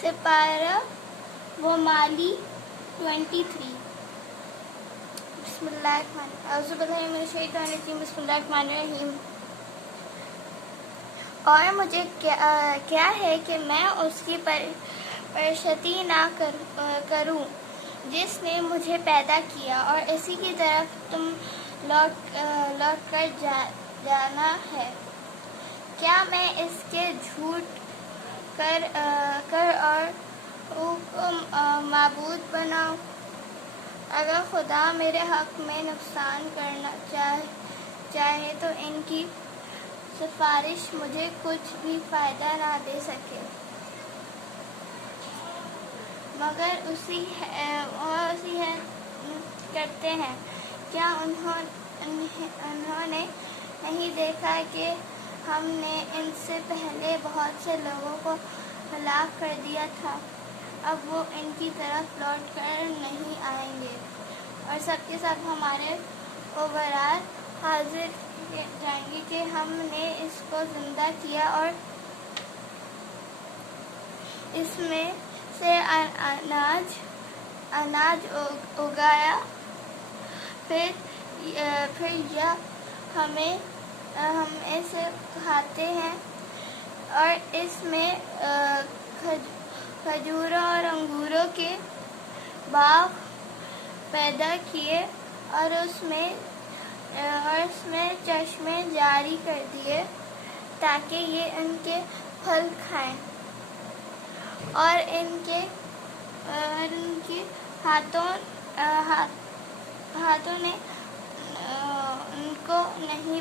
سپارہ و مالی 23۔ بسم اللہ الرحمن الرحیم۔ اعوذ باللہ من الشیطان الرجیم۔ بسم اللہ الرحمن الرحیم۔ اور مجھے کیا ہے کہ میں اس کی پرستش نہ کروں جس نے مجھے پیدا کیا، اور اسی کی طرف تم لوٹ کر جانا ہے۔ کیا میں اس کے جھوٹ کر اور کو معبود بناؤں؟ اگر خدا میرے حق میں نقصان کرنا چاہے تو ان کی سفارش مجھے کچھ بھی فائدہ نہ دے سکے، مگر اسی ہے کرتے ہیں۔ کیا انہوں نے نہیں دیکھا کہ ہم نے ان سے پہلے بہت سے لوگوں کو ہلاک کر دیا تھا؟ اب وہ ان کی طرف لوٹ کر نہیں آئیں گے، اور سب کے سب ہمارے اوبرار حاضر جائیں گے کہ ہم نے اس کو زندہ کیا اور اس میں سے اناج اگایا، پھر یہ ہم اسے کھاتے ہیں، اور اس میں کھجوروں اور انگوروں کے باغ پیدا کیے، اور اس میں چشمے جاری کر دیے تاکہ یہ ان کے پھل کھائیں، اور ان کے ہاتھوں نے ان کو نہیں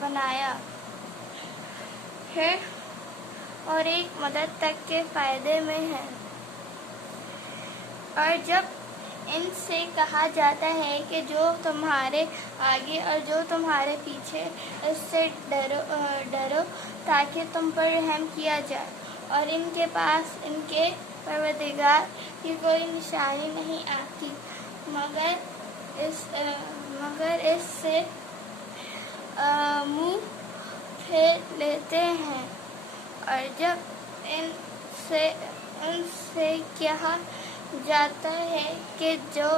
بنایا ہے، اور ایک مدت تک کے فائدے میں ہے۔ اور جب ان سے کہا جاتا ہے کہ جو تمہارے آگے اور جو تمہارے پیچھے، اس سے ڈرو تاکہ تم پر رحم کیا جائے، اور ان کے پاس ان کے پروردگار کی کوئی نشانی نہیں آتی مگر اس سے منہ پھیر لیتے ہیں۔ اور جب ان سے کہا جاتا ہے کہ جو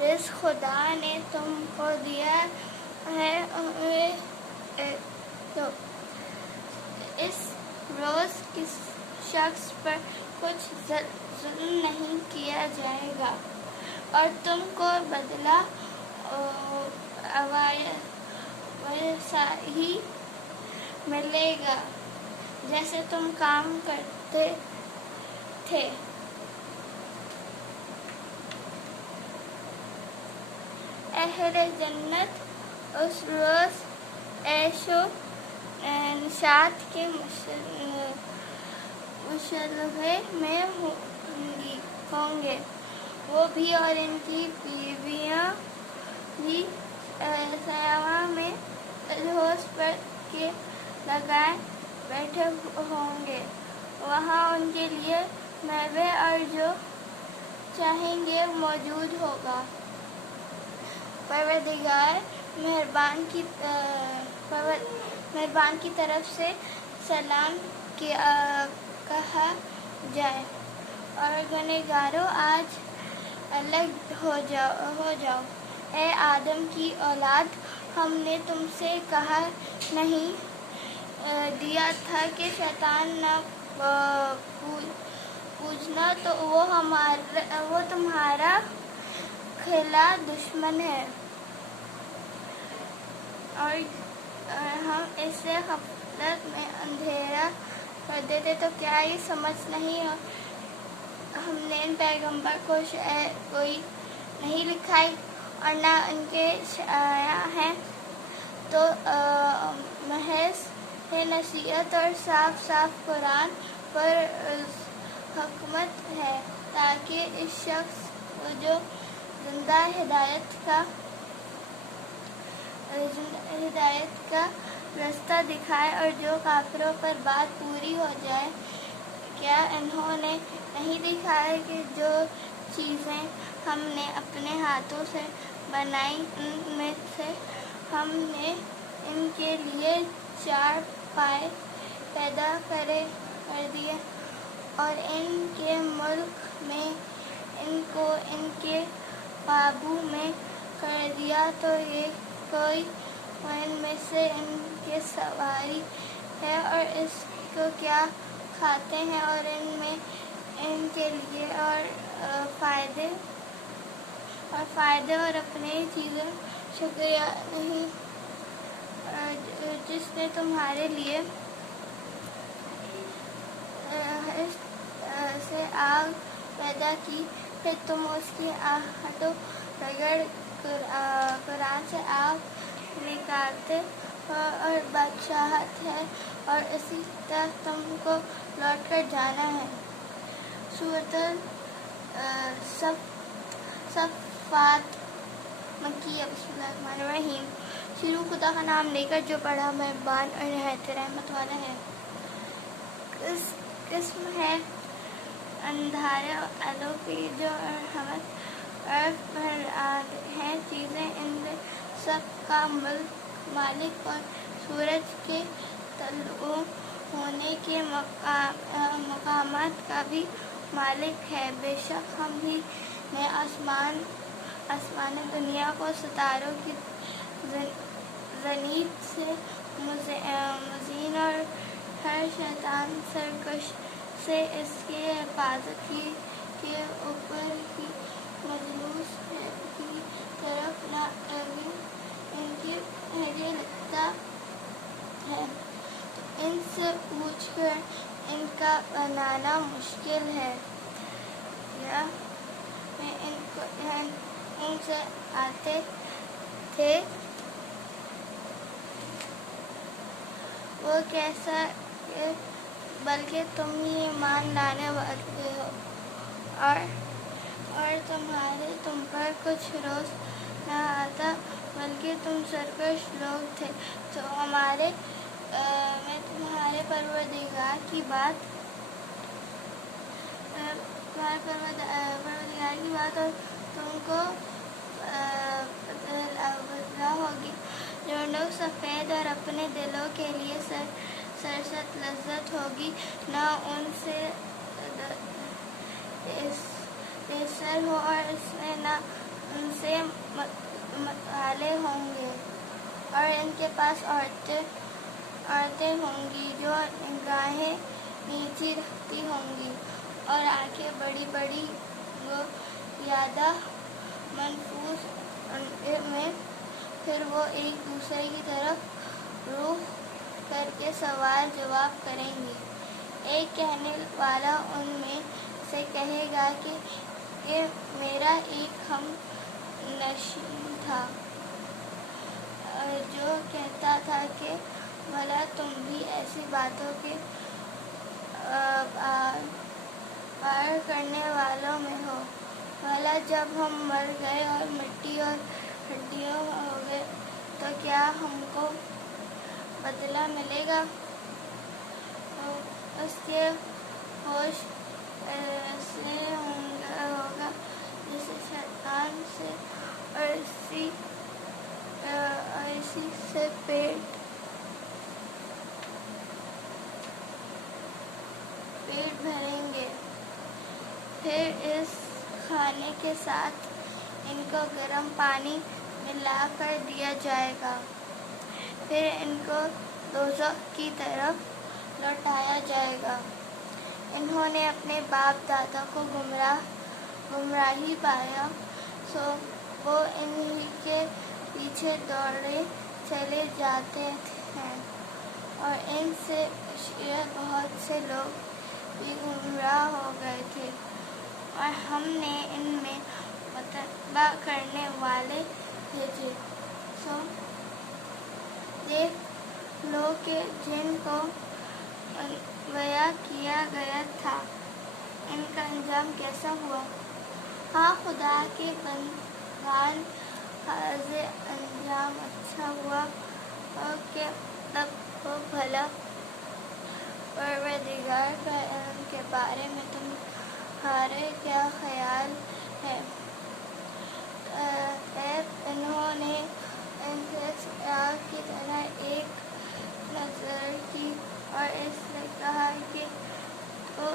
رزق خدا نے تم کو دیا ہے تو اس روز کس شخص پر کچھ ظلم نہیں کیا جائے گا، اور تم کو بدلہ ویسا ہی ملے گا جیسے تم کام کرتے تھے۔ اہل جنت اس روز عیش و نشاط کے مشغلے میں ہوں گے، وہ بھی اور ان کی بیویاں بھی سیاہ میں الحوض پر کے لگائے بیٹھے ہوں گے، وہاں ان کے لیے میوے اور جو چاہیں گے موجود ہوگا۔ پروردگار مہربان کی طرف سے سلام کہا جائے، اور گنہگاروں آج الگ ہو جاؤ۔ اے آدم کی اولاد، ہم نے تم سے کہا نہیں دیا تھا کہ شیطان نہ پوجنا، تو وہ تمہارا کھلا دشمن ہے، اور ہم اسے غفلت میں اندھیرا کر دیتے، تو کیا یہ سمجھ نہیں ہم نے ان پیغمبر کو کوئی نہیں لکھائی، اور نہ ان کے شایع ہیں، تو محض نصیحت اور صاف قرآن پر حکمت ہے، تاکہ اس شخص کو جو زندہ ہدایت کا رستہ دکھائے، اور جو کافروں پر بات پوری ہو جائے۔ کیا انہوں نے نہیں دیکھا کہ جو چیزیں ہم نے اپنے ہاتھوں سے بنائی، ان میں سے ہم نے ان کے لیے 4 پائے پیدا کر دیے، اور ان کے ملک میں ان کو ان کے قابو میں کر دیا تو یہ کوئی ان میں سے ان کے سواری ہے اور اس کو کیا کھاتے ہیں اور ان میں ان کے لیے اور فائدے اور اپنے چیزوں شکریہ نہیں جس نے تمہارے لیے سے آگ پیدا کی پھر تم اس کی آہٹوں رگڑ قرآن سے آگ نکالتے ہو اور بادشاہت ہے اور اسی طرح تم کو لوٹ کر جانا ہے۔ سورۃ صفات مکیہ۔ بسم اللہ الرحمن الرحیم۔ شروع خدا کا نام لے کر جو بڑا مہربان اور نہایت رحمت والا ہے۔ قسم ہے اندھارے والوں کی جو عرف پر ہیں چیزیں ان سب کا مالک اور سورج کے طلوع ہونے کے مقامات کا بھی مالک ہے۔ بے شک ہم ہی نے آسمان دنیا کو ستاروں کی زینت سے مزین اور ہر شیطان سرکش سے اس کی حفاظت کی کہ اوپر کی مجلس کی طرف نہ ان کی پہلے لگتا ہے تو ان سے پوچھ کر ان کا بنانا مشکل ہے یا ان سے آتے تھے وہ کیسا بلکہ تم ہی ایمان لانے والے ہو اور تم پر کچھ روز نہ آتا بلکہ تم سرکش لوگ تھے تو میں تمہارے پروردگار کی بات اور تم کو بدلا ہوگی جو لوگ سفید اور اپنے دلوں کے لیے سرست لذت ہوگی نہ ان سے بےسر ہو اور اس میں نہ ان سے مطالع ہوں گے اور ان کے پاس عورتیں ہوں گی جو نگاہیں نیچی رکھتی ہوں گی اور آنکھیں بڑی بڑی وہ زیادہ منفوس میں پھر وہ ایک دوسرے کی طرف رخ کر کے سوال جواب کریں گی۔ ایک کہنے والا ان میں سے کہے گا کہ یہ میرا ایک ہم نشین تھا جو کہتا تھا کہ بھلا تم بھی ایسی باتوں کے پار کرنے والوں میں ہو۔ بھلا جب ہم مر گئے اور مٹی اور ہڈیوں ہو گئے تو کیا ہم کو بدلہ ملے گا؟ اس کے ہوش ایسے ہوگا جیسے شیطان سے اور اسی سے پیٹ بھریں گے۔ پھر اس کھانے کے ساتھ ان کو گرم پانی ملا کر دیا جائے گا پھر ان کو دوزخ کی طرف لوٹایا جائے گا۔ انہوں نے اپنے باپ دادا کو گمراہی پایا سو وہ انہی کے پیچھے دوڑے چلے جاتے ہیں اور ان سے بہت سے لوگ بھی گمراہ ہو گئے تھے اور ہم نے ان میں متبع کرنے والے بھیجے سو دیکھ لو کہ جن کو بیان کیا گیا تھا ان کا انجام کیسا ہوا۔ ہاں خدا کے بندگان حاضر انجام اچھا ہوا اور کہ تب ہو بھلا پروردگار کا علم کے بارے میں تمہارے کیا خیال ہے؟ انہوں نے ان سے آگ کی طرح ایک نظر کی اور اس نے کہا کہ تو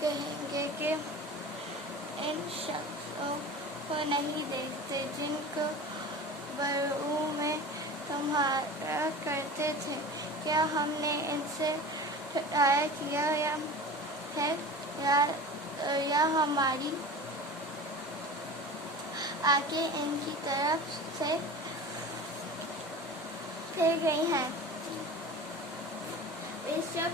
کہیں گے کہ ان شخصوں کو نہیں دیکھتے جن کو برو میں تمہارا کرتے تھے، کیا ہم نے ان سے ہٹایا کیا ہے یا ہماری آنکھیں ان کی طرف سے پھر گئی ہیں؟ بے شک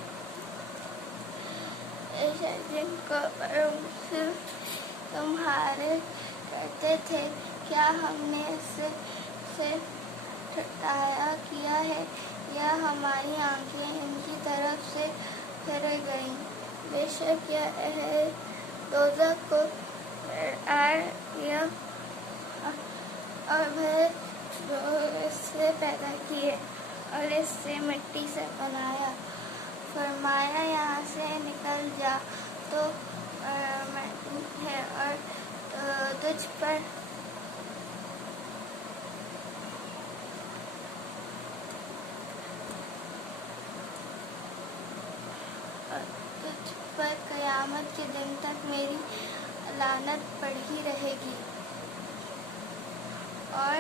جن کو برو تمہارے کرتے تھے، کیا ہم نے اس سے ہٹایا کیا ہے یا ہماری آنکھیں ان کی طرف سے پھر گئیں؟ بے شک یہ اہل دوزخ کو اور پھر جو اس سے پیدا کیے اور اس سے مٹی سے بنایا، فرمایا یہاں سے نکل جا تو محدود ہے اور تجھ پر قیامت کے دن تک میری لعنت پڑھی رہے گی اور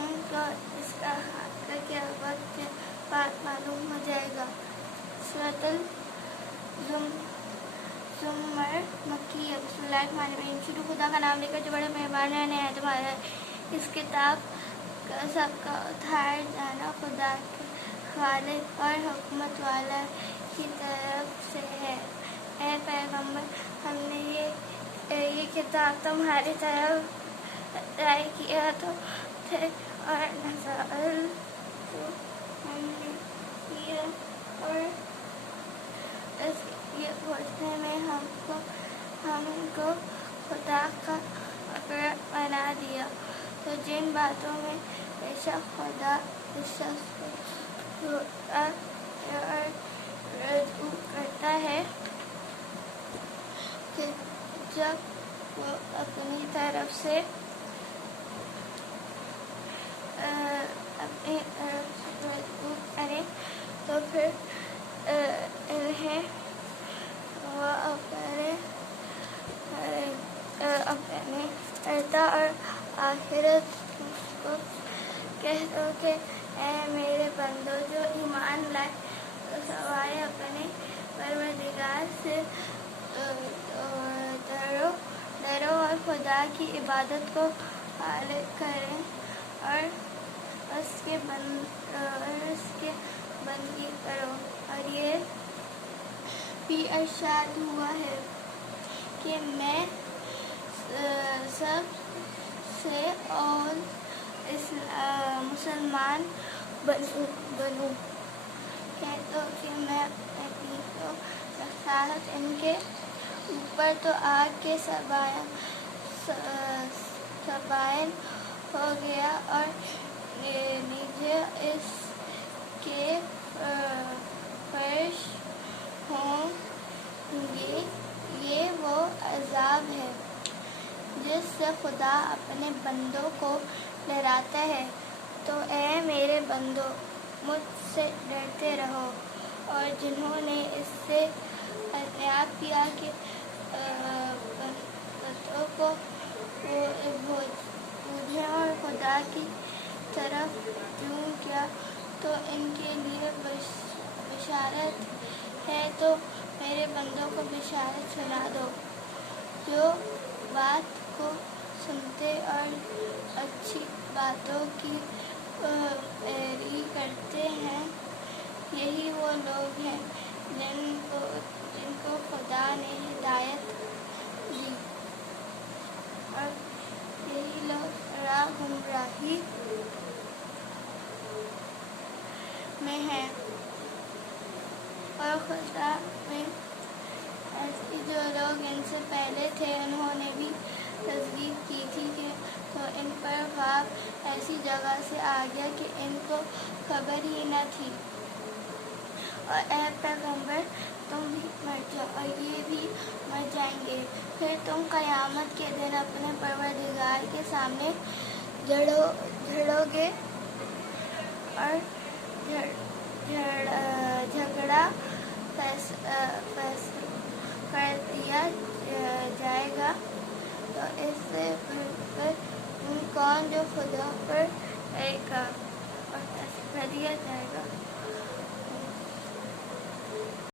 ان کو اس کا خاتمہ کے وقت کے بعد معلوم ہو جائے گا۔ سورۃ الزمر مکیہ۔ بسم اللہ الرحمن الرحیم۔ شروع خدا کا نام لے کر جو بڑے مہربان ہے نہایت والا ہے۔ اس کتاب کا سب کا اتار جانا خدا کے خالق اور حکمت والا کی طرف سے ہے۔ اے پیغمبر، ہم نے یہ کتاب تمہاری طرف عطا کیا تو تھے اور نزال کو ہم نے کیا اور اس یہ پوچھنے میں ہم کو خدا کا اقرب بنا دیا۔ تو جن باتوں میں بے شک خدا اس شخص کو چھوڑتا اور رجوع کرتا ہے کہ جب وہ اپنی طرف سے رجوع کرے تو پھر انہیں وہ اپنے عطا اور آخرت کو کہہ دو کہ اے میرے بندو جو ایمان لائے تو سوائے اپنے پروردگار سے ڈرو اور خدا کی عبادت کو خالص کریں اور اس کے بندگی کرو۔ اور یہ بھی ارشاد ہوا ہے کہ میں سب سے اول مسلمان بنوں، کہہ دو کہ میں اپنی تو رسالت ان کے اوپر تو آگ کے سبائن ہو گیا اور نیچے اس کے فرش ہوں گے۔ یہ وہ عذاب ہے جس سے خدا اپنے بندوں کو ڈراتا ہے۔ تو اے میرے بندو، مجھ سے ڈرتے رہو، اور جنہوں نے اس سے اعتراف کیا کہ بتوں کو پوجیں اور خدا کی طرف رجوع کیا تو ان کے لیے بشارت ہے۔ تو میرے بندوں کو بشارت سنا دو جو بات کو سنتے اور اچھی باتوں کی پیروی کرتے ہیں، یہی وہ لوگ ہیں جن کو خدا نے ہدایت دی، اور یہی لوگ راہ گمراہی میں ہیں۔ اور خدا میں ایسے جو لوگ ان سے پہلے تھے انہوں نے بھی تکذیب کی تھی کہ تو ان پر خواب ایسی جگہ سے آ گیا کہ ان کو خبر ہی نہ تھی۔ اور اے پیغمبر، تم بھی مر جاؤ اور یہ بھی مر جائیں گے، پھر تم قیامت کے دن اپنے پروردگار کے سامنے جھڑو گے اور جھگڑا کر دیا جائے گا تو اس سے بڑھ کر کون جو خدا پر رہے گا اور ایسے کر دیا جائے گا